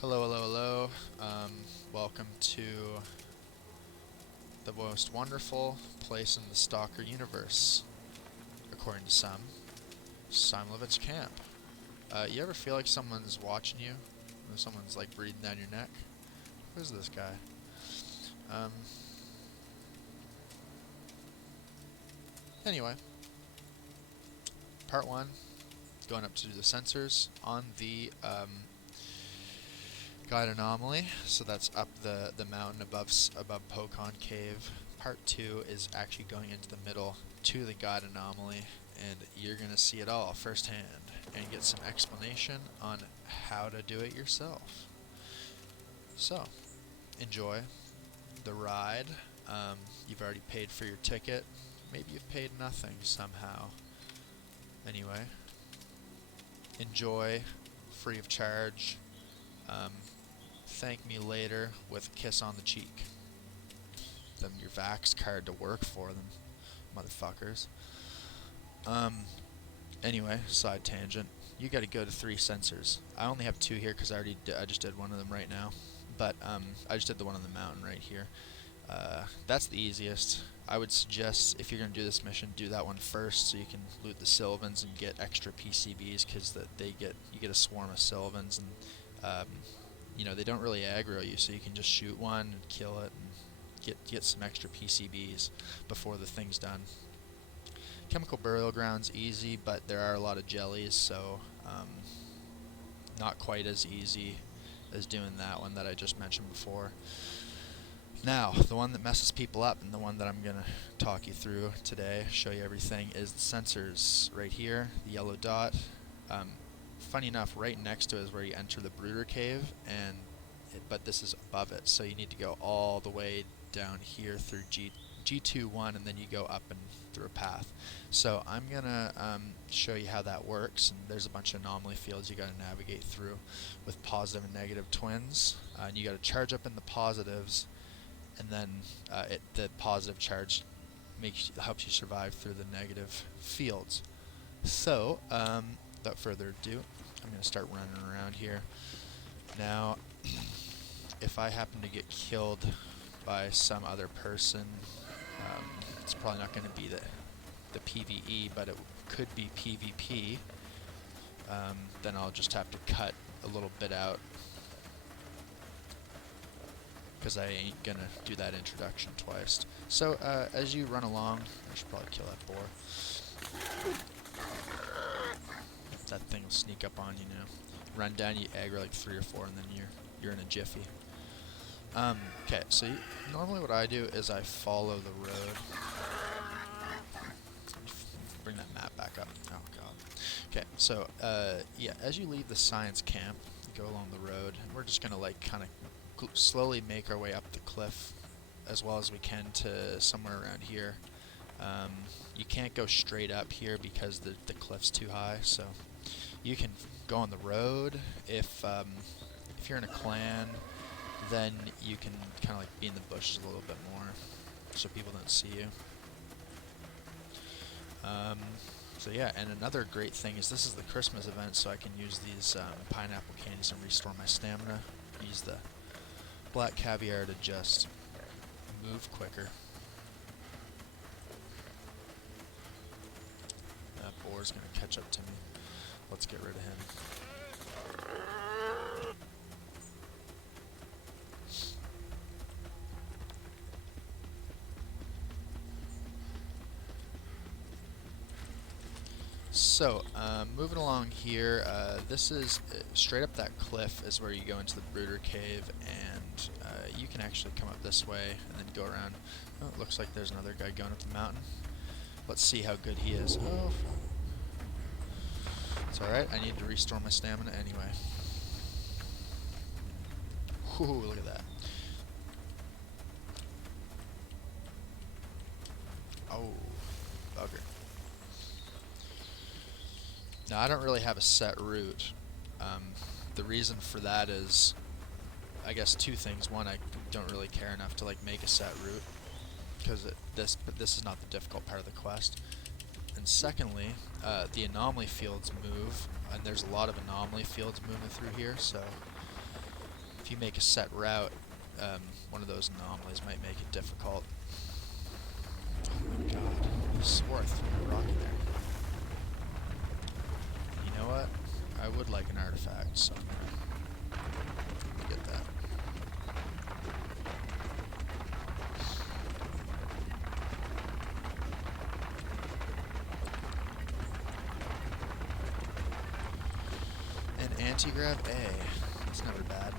Hello, hello, hello. Welcome to the most wonderful place in the Stalker universe, according to Simlovich Camp. You ever feel like someone's watching you? Or someone's like breathing down your neck? Who's this guy? Um, anyway, part one, going up to do the sensors on the guide Anomaly. So that's up the mountain above Pocon Cave. Part two is actually going into the middle to the guide Anomaly, and you're gonna see it all firsthand and get some explanation on how to do it yourself. So, enjoy the ride. You've already paid for your ticket. Maybe you've paid nothing somehow. Anyway, enjoy, free of charge. Thank me later with a kiss on the cheek. Them your Vax card to work for them, motherfuckers. Anyway, side tangent. You got to go to 3 sensors. I only have 2 here because I just did one of them right now. But I just did the one on the mountain right here. That's the easiest. I would suggest if you're gonna do this mission, do that one first so you can loot the Sylvans and get extra PCBs because you get a swarm of Sylvans and you know, they don't really aggro you, so you can just shoot one and kill it and get some extra PCBs before the thing's done. Chemical burial ground's easy, but there are a lot of jellies, so not quite as easy as doing that one that I just mentioned before. Now, the one that messes people up and the one that I'm going to talk you through today, show you everything, is the sensors right here, the yellow dot. Funny enough, right next to it is where you enter the Brooder Cave, but this is above it, so you need to go all the way down here through G21, and then you go up and through a path. So I'm going to show you how that works, and there's a bunch of anomaly fields you got to navigate through with positive and negative twins, and you got to charge up in the positives, and then the positive charge helps you survive through the negative fields. So, without further ado, I'm going to start running around here. Now, if I happen to get killed by some other person, it's probably not going to be the PvE, but it could be PvP. Then I'll just have to cut a little bit out, because I ain't gonna do that introduction twice. So, as you run along, I should probably kill that boar. That thing will sneak up on you now. Run down, you aggro like 3 or 4, and then you're in a jiffy. Okay, so normally what I do is I follow the road. Bring that map back up. Oh god. Okay, so yeah, as you leave the science camp, you go along the road, and we're just gonna like kind of slowly make our way up the cliff as well as we can to somewhere around here. You can't go straight up here because the cliff's too high, so you can go on the road. If you're in a clan, then you can kind of like be in the bushes a little bit more so people don't see you. So yeah, and another great thing is this is the Christmas event, so I can use these pineapple candies and restore my stamina. Use the black caviar to just move quicker. That boar's gonna catch up to me. Let's get rid of him. So, moving along here, this is straight up that cliff is where you go into the Brooder Cave, and you can actually come up this way and then go around. Oh, it looks like there's another guy going up the mountain. Let's see how good he is. Oh, it's alright, I need to restore my stamina anyway. Whoo, look at that. Oh, bugger. Now, I don't really have a set route. The reason for that is, I guess, 2 things. One, I don't really care enough to like make a set route, because this is not the difficult part of the quest. And secondly, the anomaly fields move, and there's a lot of anomaly fields moving through here, so if you make a set route, one of those anomalies might make it difficult. Oh my god, I swore I threw a rock in there. You know what? I would like an artifact, so I'm gonna get that. An anti-grav A. That's never bad.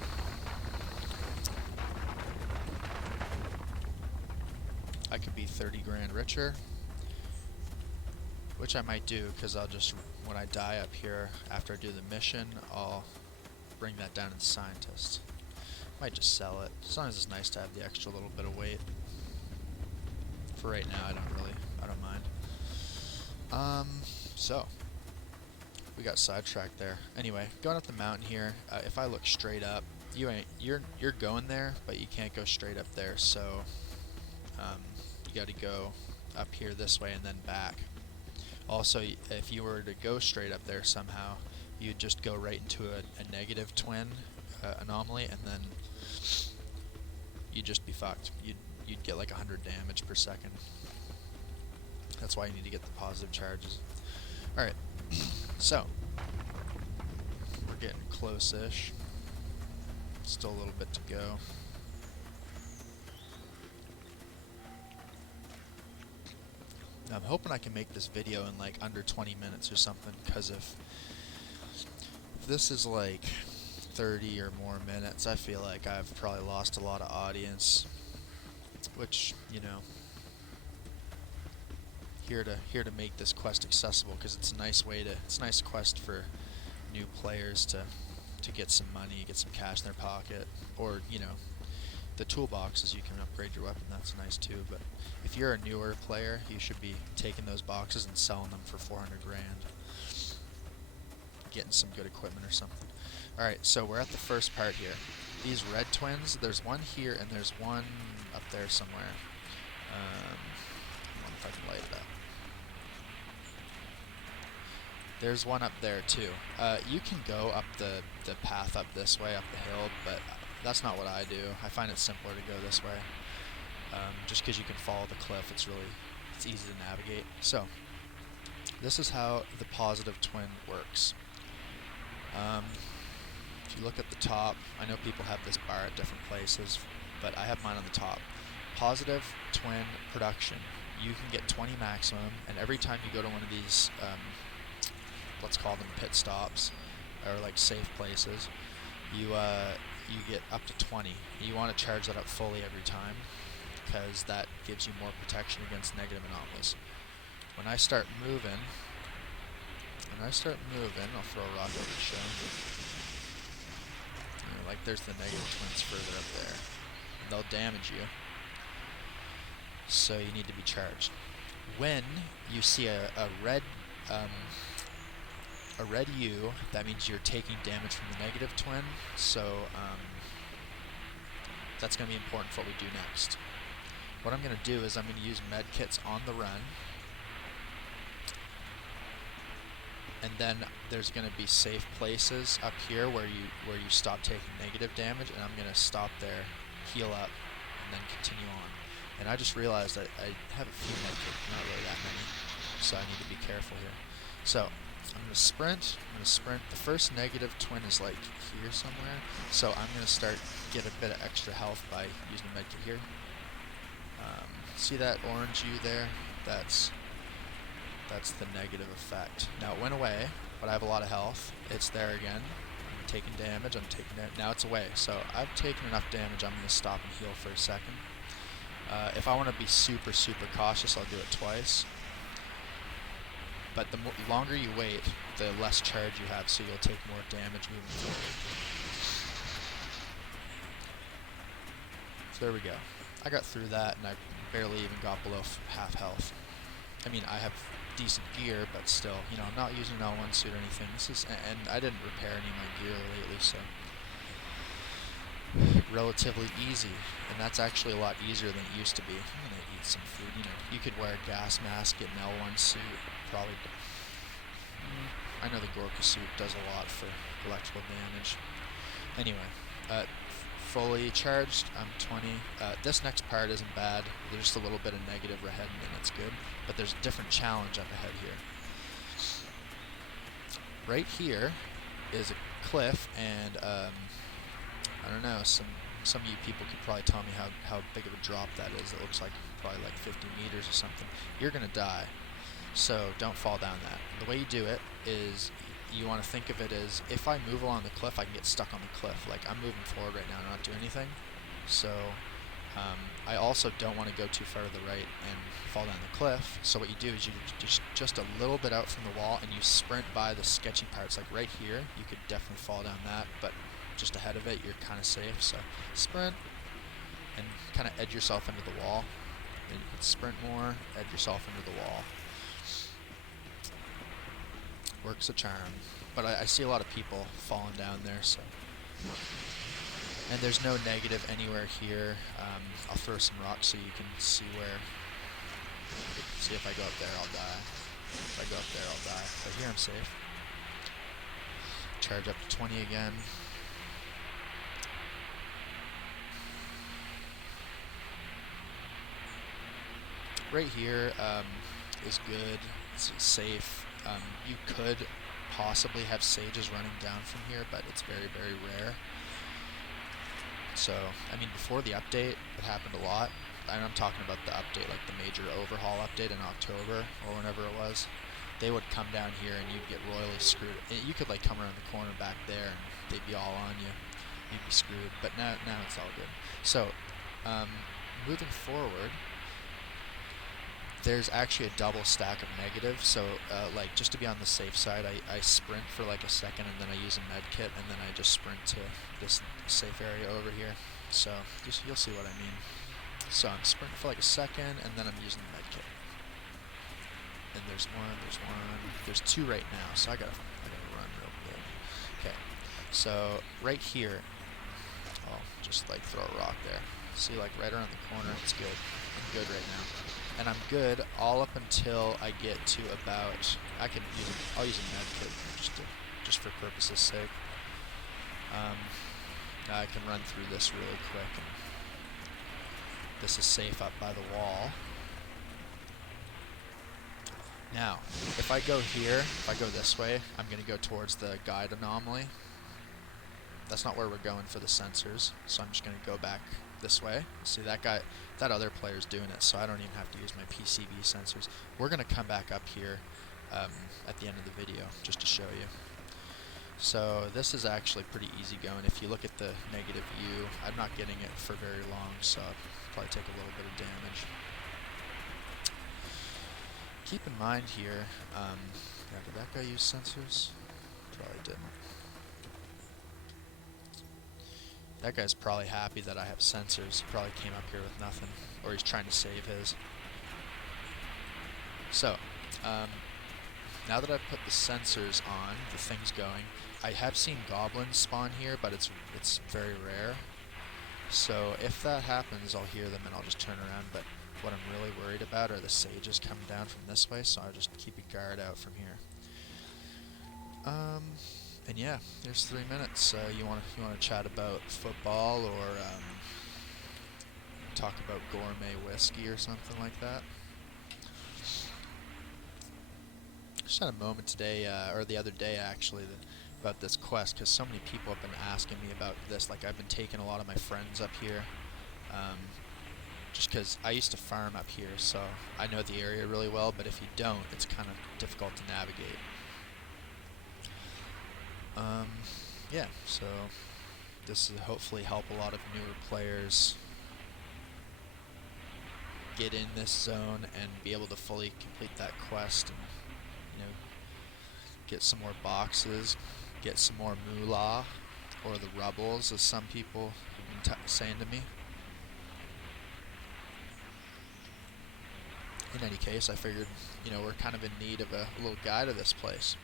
I could be 30 grand richer, which I might do, because I'll just, when I die up here, after I do the mission, I'll bring that down to the scientist. Might just sell it, as long as it's nice to have the extra little bit of weight. For right now, I don't mind. So, we got sidetracked there. Anyway, going up the mountain here, if I look straight up, you're going there, but you can't go straight up there, so you got to go up here this way and then back. Also, if you were to go straight up there somehow, you'd just go right into a negative twin anomaly, and then you'd just be fucked. You'd get like 100 damage per second. That's why you need to get the positive charges. Alright, so we're getting close-ish. Still a little bit to go. I'm hoping I can make this video in like under 20 minutes or something, because if this is like 30 or more minutes, I feel like I've probably lost a lot of audience, which, you know, here to make this quest accessible, because it's a nice quest for new players to get some money, get some cash in their pocket, or, you know, the toolboxes, you can upgrade your weapon, that's nice too. But if you're a newer player, you should be taking those boxes and selling them for 400 grand, getting some good equipment or something. Alright, so we're at the first part here. These red twins, there's one here and there's one up there somewhere. I wonder if I can light it up. There's one up there too. You can go up the path up this way, up the hill, but that's not what I do. I find it simpler to go this way. Just because you can follow the cliff, it's easy to navigate. So, this is how the positive twin works. If you look at the top, I know people have this bar at different places, but I have mine on the top. Positive twin production. You can get 20 maximum, and every time you go to one of these, let's call them pit stops, or like safe places, you get up to 20. You want to charge that up fully every time, because that gives you more protection against negative anomalies. When I start moving, I'll throw a rock over the show. You know, like there's the negative twins further up there. They'll damage you, so you need to be charged. When you see a red U, that means you're taking damage from the negative twin, so that's going to be important for what we do next. What I'm going to do is I'm going to use med kits on the run, and then there's going to be safe places up here where you stop taking negative damage, and I'm going to stop there, heal up, and then continue on. And I just realized that I have a few med kits, not really that many, so I need to be careful here. So I'm going to sprint. The first negative twin is like here somewhere, so I'm going to get a bit of extra health by using the medkit here. See that orange U there? That's the negative effect. Now it went away, but I have a lot of health. It's there again. I'm taking damage. Now it's away. So I've taken enough damage. I'm going to stop and heal for a second. If I want to be super, super cautious, I'll do it twice. But the longer you wait, the less charge you have, so you'll take more damage moving forward. So there we go. I got through that, and I barely even got below half health. I mean, I have decent gear, but still, you know, I'm not using an L1 suit or anything. And I didn't repair any of my gear lately, so relatively easy. And that's actually a lot easier than it used to be. I'm gonna eat some food. You know, you could wear a gas mask, get an L1 suit, probably. I know the Gorka suit does a lot for electrical damage. Anyway, fully charged, I'm 20. This next part isn't bad. There's just a little bit of negative ahead, and then it's good. But there's a different challenge up ahead here. Right here is a cliff, and I don't know, some of you people could probably tell me how big of a drop that is. It looks like probably like 50 meters or something. You're going to die, so don't fall down that. And the way you do it is you want to think of it as, if I move along the cliff, I can get stuck on the cliff. Like, I'm moving forward right now and not doing anything. So I also don't want to go too far to the right and fall down the cliff. So what you do is you just a little bit out from the wall, and you sprint by the sketchy parts. Like right here, you could definitely fall down that, but just ahead of it, you're kind of safe. So sprint and kind of edge yourself into the wall. Then you can sprint more, edge yourself into the wall. Works a charm. But I see a lot of people falling down there, so. And there's no negative anywhere here. I'll throw some rocks so you can see where. See, if I go up there, I'll die. If I go up there, I'll die. But here I'm safe. Charge up to 20 again. Right here is good. It's safe. You could possibly have sages running down from here, but it's very, very rare. So, I mean, before the update, it happened a lot. And I'm talking about the update, like the major overhaul update in October, or whenever it was. They would come down here and you'd get royally screwed. You could like come around the corner back there and they'd be all on you. You'd be screwed, but now it's all good. So, moving forward, there's actually a double stack of negative, so like just to be on the safe side, I sprint for like a second, and then I use a med kit, and then I just sprint to this safe area over here. So you'll see what I mean. So I'm sprinting for like a second, and then I'm using the med kit. And there's two right now, so I gotta run real quick. Okay, so right here, I'll just like throw a rock there. See, like right around the corner, it's good. I'm good right now. And I'm good all up until I get to about, I'll use a med kit just for purposes sake. Now I can run through this really quick. And this is safe up by the wall. Now, if I go here, if I go this way, I'm going to go towards the guide anomaly. That's not where we're going for the sensors, so I'm just going to go back this way. See, that other player's doing it, so I don't even have to use my PCB sensors. We're going to come back up here at the end of the video, just to show you. So this is actually pretty easy going. If you look at the negative U, I'm not getting it for very long, so I'll probably take a little bit of damage. Keep in mind here, did that guy use sensors? Probably didn't. That guy's probably happy that I have sensors. He probably came up here with nothing, or he's trying to save his. So, now that I've put the sensors on, the thing's going. I have seen goblins spawn here, but it's very rare. So if that happens, I'll hear them and I'll just turn around. But what I'm really worried about are the sages coming down from this way, so I'll just keep a guard out from here. And yeah, there's 3 minutes. You want to chat about football or talk about gourmet whiskey or something like that? Just had a moment today, or the other day actually, about this quest, because so many people have been asking me about this. Like, I've been taking a lot of my friends up here, just because I used to farm up here, so I know the area really well, but if you don't, it's kind of difficult to navigate. Yeah, so this will hopefully help a lot of newer players get in this zone and be able to fully complete that quest and, get some more boxes, get some more moolah, or the rubbles, as some people have been saying to me. In any case, I figured, we're kind of in need of a little guide of this place.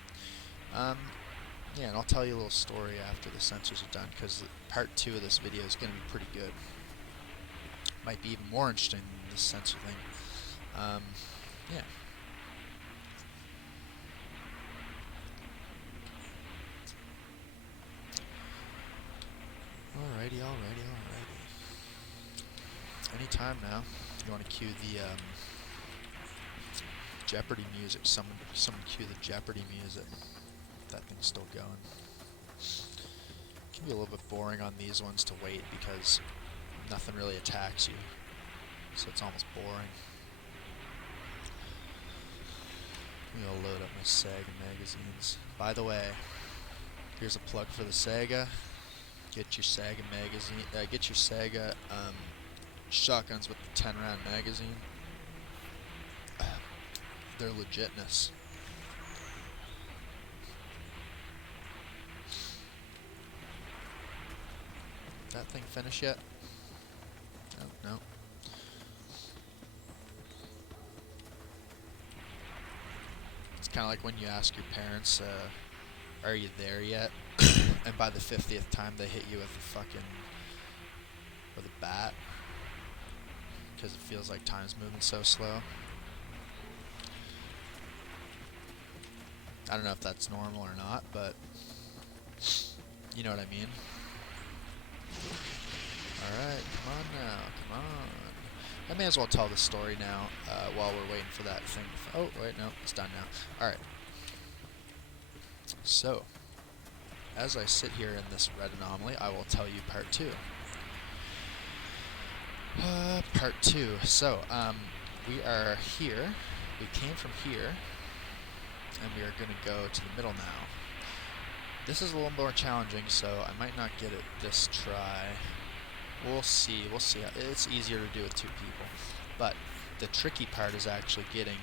Yeah, and I'll tell you a little story after the sensors are done, because part 2 of this video is going to be pretty good. Might be even more interesting than this sensor thing. Yeah. anytime now. You want to cue the Jeopardy music. Someone cue the Jeopardy music. That thing's still going. It can be a little bit boring on these ones to wait because nothing really attacks you. So it's almost boring. Maybe I'll load up my Sega magazines. By the way, here's a plug for the Sega. Get your Sega magazine. Get your Sega shotguns with the 10-round magazine. They're legitness. That thing finished yet? Oh, no. It's kind of like when you ask your parents, are you there yet? And by the 50th time they hit you with a bat. Because it feels like time's moving so slow. I don't know if that's normal or not, but you know what I mean. Alright, come on now, come on. I may as well tell the story now while we're waiting for that thing. Oh, wait, no, it's done now. Alright. So, as I sit here in this red anomaly, I will tell you part 2. Part 2. So, we are here. We came from here. And we are going to go to the middle now. This is a little more challenging, so I might not get it this try. We'll see. We'll see. It's easier to do with 2 people. But the tricky part is actually getting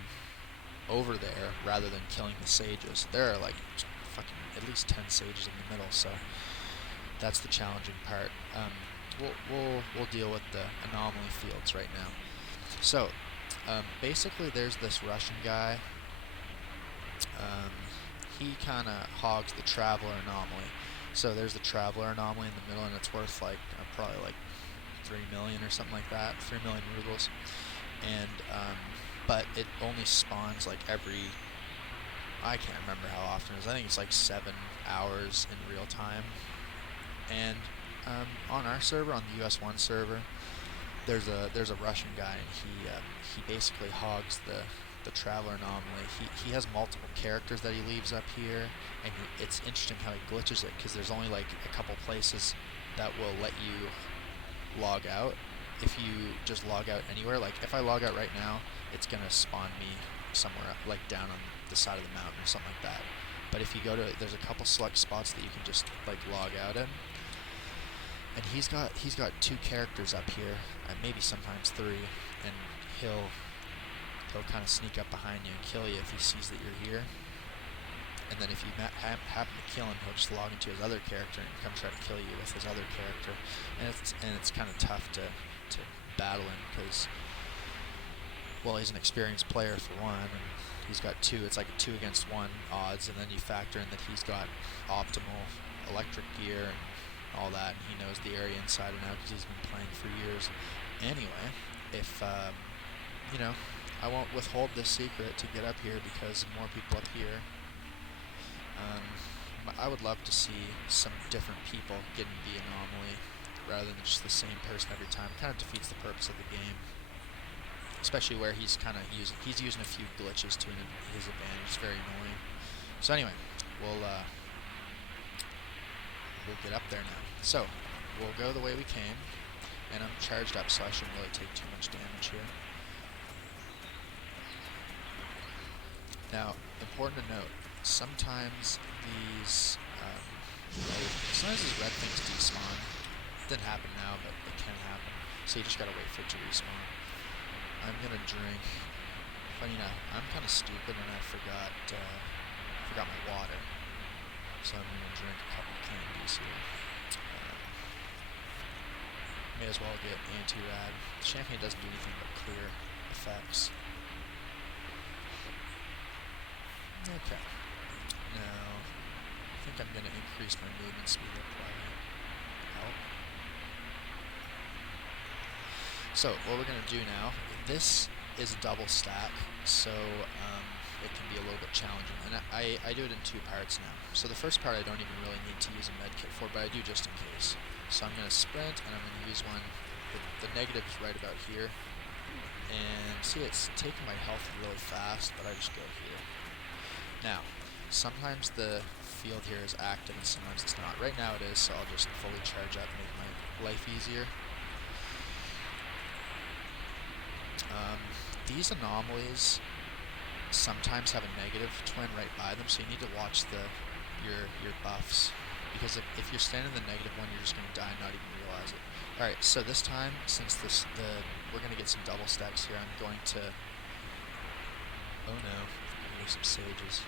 over there rather than killing the sages. There are like fucking at least 10 sages in the middle, so that's the challenging part. We'll deal with the anomaly fields right now. So basically, there's this Russian guy. He kind of hogs the traveler anomaly. So there's the traveler anomaly in the middle, and it's worth like probably like 3 million or something like that, 3 million rubles. And but it only spawns like every, I can't remember how often it is. I think it's like 7 hours in real time. And on our server, on the US1 server, there's a Russian guy, and he basically hogs the traveler anomaly. He has multiple characters that he leaves up here, and it's interesting how he glitches it, because there's only like a couple places that will let you log out. If you just log out anywhere, like if I log out right now, it's gonna spawn me somewhere up, like down on the side of the mountain or something like that. But if you go to, there's a couple select spots that you can just like log out in, and he's got 2 characters up here, and maybe sometimes 3, and he'll kind of sneak up behind you and kill you if he sees that you're here. And then if you happen to kill him, he'll just log into his other character and come try to kill you with his other character. And it's kind of tough to battle him, because, well, he's an experienced player for one, and he's got 2. It's like a 2 against 1 odds, and then you factor in that he's got optimal electric gear and all that, and he knows the area inside and out because he's been playing for years. Anyway, if you know, I won't withhold this secret to get up here because more people up here. I would love to see some different people getting the anomaly rather than just the same person every time. It kind of defeats the purpose of the game, especially where he's kind of using a few glitches to his advantage. It's very annoying. So anyway, we'll get up there now. So we'll go the way we came, and I'm charged up, so I shouldn't really take too much damage here. Now, important to note, sometimes these red things despawn. It didn't happen now, but it can happen. So you just gotta wait for it to respawn. I'm gonna drink. Funny enough, I'm kind of stupid and I forgot my water. So I'm gonna drink a couple candies here. May as well get anti-rad. Champagne doesn't do anything but clear effects. Okay. Now, I think I'm going to increase my movement speed up by help. So, what we're going to do now, this is a double stack, so it can be a little bit challenging. And I do it in 2 parts now. So the first part I don't even really need to use a med kit for, but I do just in case. So I'm going to sprint, and I'm going to use one the negative's right about here. And see, it's taking my health really fast, but I just go here. Now, sometimes the field here is active and sometimes it's not. Right now it is, so I'll just fully charge up, make my life easier. These anomalies sometimes have a negative twin right by them, so you need to watch your buffs. Because if you're standing in the negative one, you're just going to die and not even realize it. Alright, so this time, since we're going to get some double stacks here, I'm going to... Oh no, I'm going to use some sages.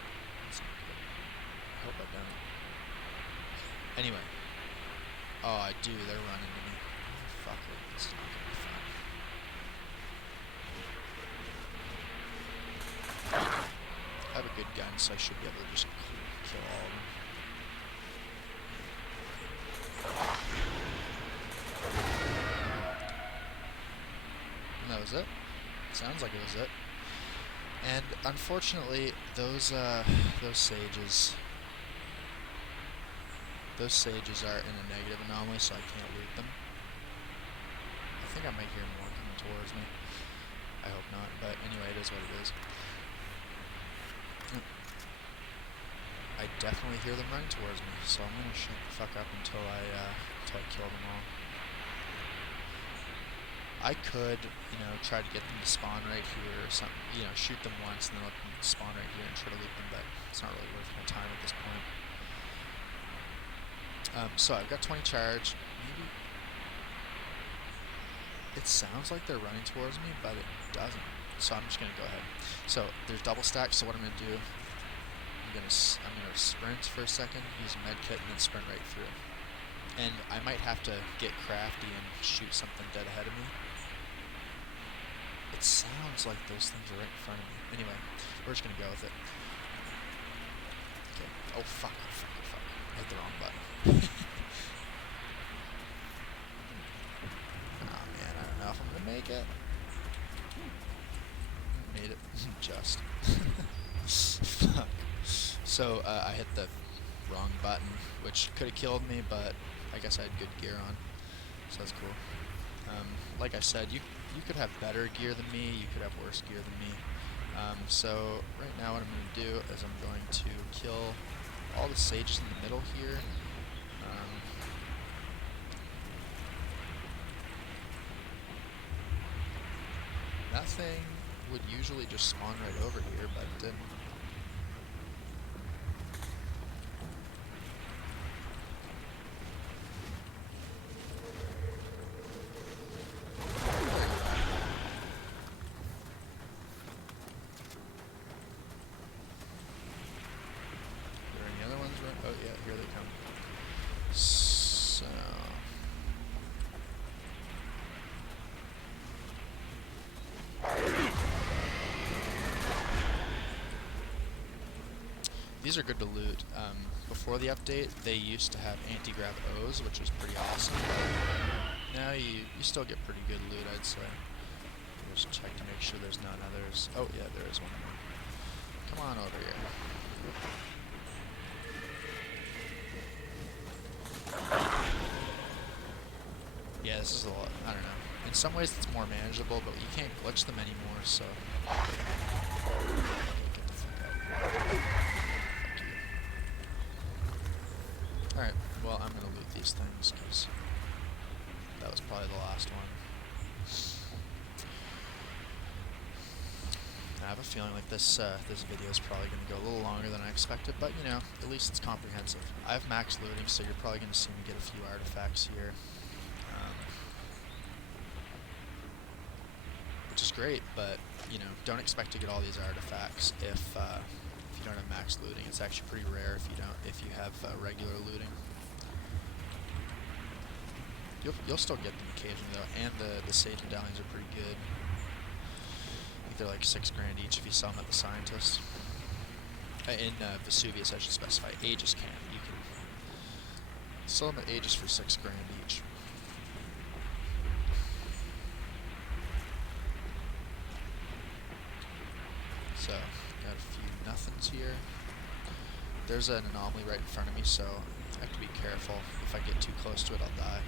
That's not good. I hope I don't. Anyway. Oh, I do, they're running to me. Fuck it, this is not going to be fun. I have a good gun, so I should be able to just kill all of them. And that was it. Sounds like it was it. And unfortunately, those sages are in a negative anomaly, so I can't loot them. I think I might hear more coming towards me. I hope not, but anyway, it is what it is. I definitely hear them running towards me, so I'm gonna shut the fuck up until I kill them all. I could, you know, try to get them to spawn right here or something, you know, shoot them once and then let them spawn right here and try to loot them, but it's not really worth my time at this point. So I've got 20 charge. Maybe it sounds like they're running towards me, but it doesn't. So I'm just gonna go ahead. So there's double stacks. So what I'm gonna do, I'm gonna sprint for a second, use a med kit, and then sprint right through. And I might have to get crafty and shoot something dead ahead of me. It sounds like those things are right in front of me. Anyway, we're just gonna go with it. Okay. Oh fuck! Oh fuck! Oh fuck! I hit the wrong button. Oh man, I don't know if I'm gonna make it. Made it. Just. Fuck. So I hit the wrong button, which could have killed me, but I guess I had good gear on, so that's cool. Like I said, you could have better gear than me, you could have worse gear than me. So right now what I'm going to do is I'm going to kill all the sages in the middle here. Nothing would usually just spawn right over here, but it didn't. Oh yeah, here they come. So these are good to loot. Before the update, they used to have anti-grav O's, which was pretty awesome. Now you still get pretty good loot, I'd say. Just check to make sure there's none others. Oh yeah, there is one more. Come on over here. Yeah, this is a lot, I don't know. In some ways it's more manageable, but you can't glitch them anymore, so... Okay, get the fuck out. Fuck you. Alright, well, I'm gonna loot these things, because that was probably the last one. I have a feeling like this video is probably going to go a little longer than I expected, but you know, at least it's comprehensive. I have max looting, so you're probably going to see me get a few artifacts here. Which is great, but you know, don't expect to get all these artifacts if you don't have max looting. It's actually pretty rare if you have regular looting. You'll still get them occasionally though, and the sage medallions are pretty good. I think they're like $6 grand each if you sell them at the Scientist. In Vesuvius, I should specify. Aegis can't. You can sell them at Aegis for $6 grand each. So, got a few nothings here. There's an anomaly right in front of me, so I have to be careful. If I get too close to it, I'll die.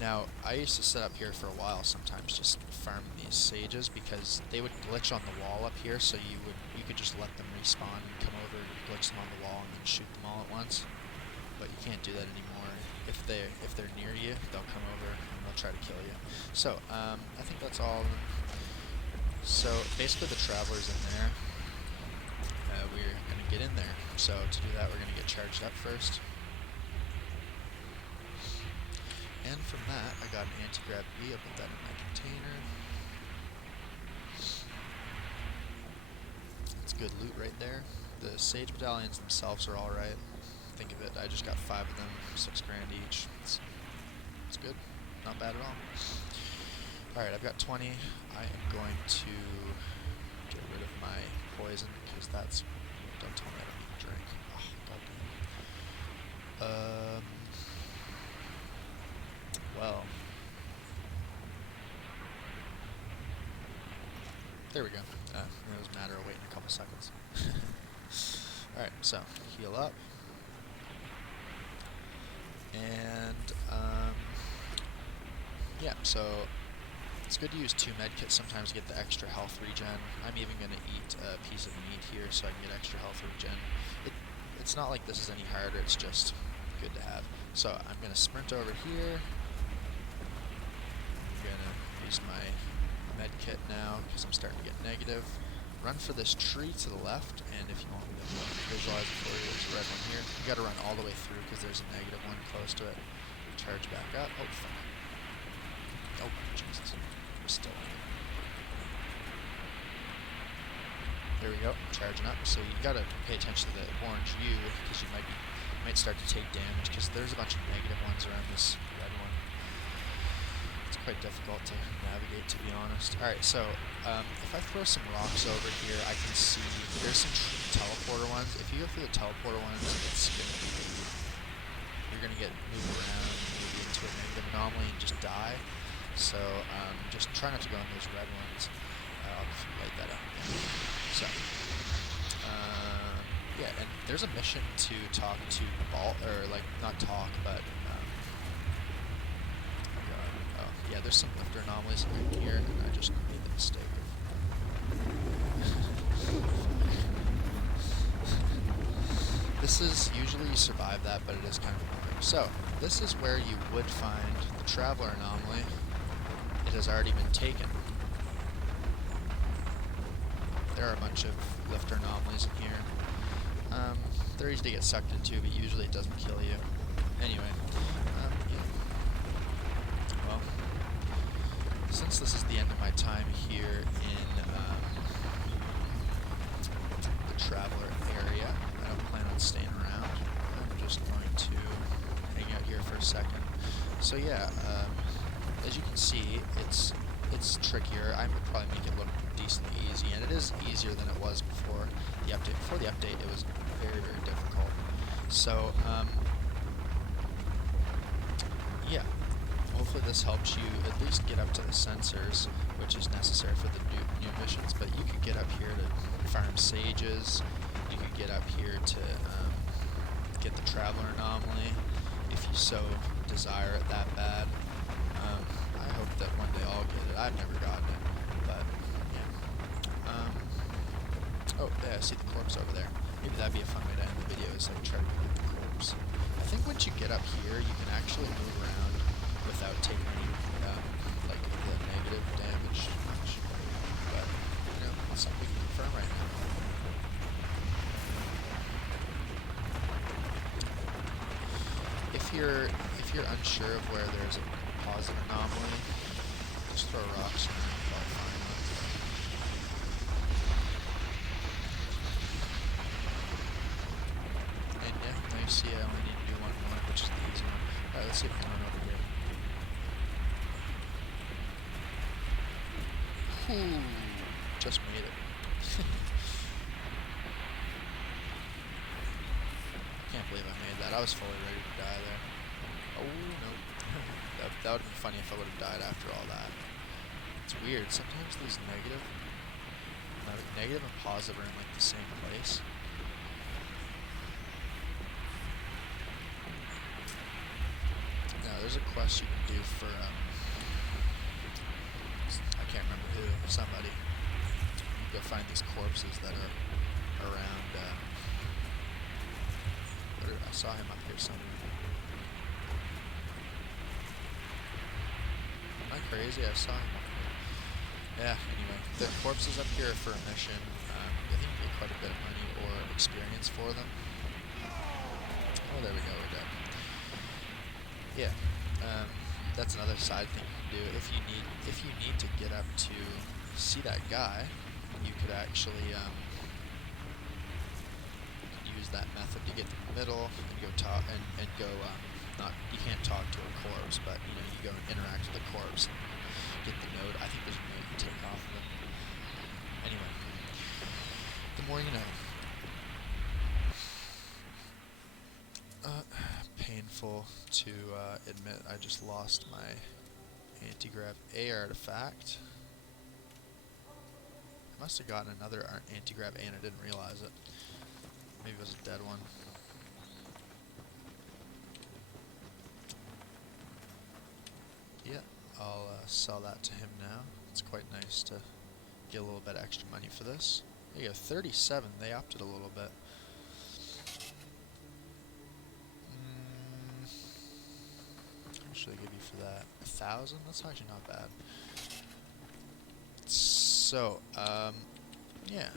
Now, I used to sit up here for a while sometimes just farming these sages because they would glitch on the wall up here, so you could just let them respawn and come over and glitch them on the wall and then shoot them all at once. But you can't do that anymore. If they're near you, they'll come over and they'll try to kill you. So, I think that's all of them. So basically the Traveler's in there. We're going to get in there. So to do that, we're going to get charged up first. And from that, I got an anti-grav B. I'll put that in my container. It's good loot right there. The Sage medallions themselves are alright. Think of it, I just got 5 of them, 6 grand each. It's good. Not bad at all. Alright, I've got 20. I am going to get rid of my poison, because that's... Don't tell me I don't need to drink. Oh, goddamn. Well... There we go. It was a matter of waiting a couple seconds. Alright, so, heal up. And, yeah, so... It's good to use 2 medkits sometimes to get the extra health regen. I'm even going to eat a piece of meat here so I can get extra health regen. It's not like this is any harder, it's just good to have. So I'm going to sprint over here. I'm going to use my medkit now because I'm starting to get negative. Run for this tree to the left, and if you want me to visualize it for you, there's a red one here. You got to run all the way through because there's a negative one close to it. Charge back up. Oh, fuck. Oh, Jesus. We're still in it. There we go. Charging up. So you gotta pay attention to the orange U because you might start to take damage because there's a bunch of negative ones around this red one. It's quite difficult to navigate, to be honest. Alright, so if I throw some rocks over here, I can see there's some teleporter ones. If you go through the teleporter ones, you're gonna get moved around, maybe into a negative anomaly and just die. So just try not to go in those red ones. I'll just light that up. So yeah, and there's a mission to talk to Ball, or like not talk, but oh yeah, there's some lifter anomalies in here, and I just made the mistake of. This is usually you survive that, but it is kind of annoying. So this is where you would find the Traveler anomaly. It has already been taken. There are a bunch of lifter anomalies in here. They're easy to get sucked into, but usually it doesn't kill you. Anyway, yeah. Well, since this is the end of my time here in the Traveler area, I don't plan on staying around. I'm just going to hang out here for a second. So yeah, as you can see, it's trickier. I would probably make it look decently easy, and it is easier than it was before the update. Before the update, it was very, very difficult. So, yeah, hopefully this helps you at least get up to the sensors, which is necessary for the new missions, but you could get up here to farm sages, you could get up here to get the Traveler anomaly, if you so desire it that bad. I hope that one day I'll get it. I've never gotten it, but yeah. Oh, yeah, I see the corpse over there. Maybe that'd be a fun way to end the video, is like try to get the corpse. I think once you get up here, you can actually move around without taking any, like, the negative damage much. But, you know, that's something we can confirm right now. If you're unsure of where there's a positive anomaly, just throw rocks and you'll probably find them. And yeah, now you see I only need to do one more, which is the easy one. Alright, let's see if we can run over here. Ooh, just made it. Can't believe I made that. I was fully ready to die there. Oh no. That would have been funny if I would have died after all that. It's weird. Sometimes these negative and positive are in like the same place. No, there's a quest you can do for, I can't remember who, somebody. You go find these corpses that are around, I saw him up here somewhere. Am I crazy? I saw him up here. Yeah, anyway, the corpses up here are for a mission. I think you get quite a bit of money or experience for them. Oh, there we go, we're dead. Yeah, that's another side thing you can do. If you need to get up to see that guy, you could actually use that method to get to the middle and go talk and go. Not you can't talk to a corpse, but you know you go and interact with the corpse and get the node. I think there's a node you can take off of it. Anyway, the more you know. Painful to admit I just lost my anti-grav A artifact. I must have gotten another anti-grav A and I didn't realize it. Maybe it was a dead one. Yeah, I'll sell that to him now. It's quite nice to get a little bit of extra money for this. There you go, 37. They upped it a little bit. How much should I give you for that? 1,000? That's actually not bad. So, yeah.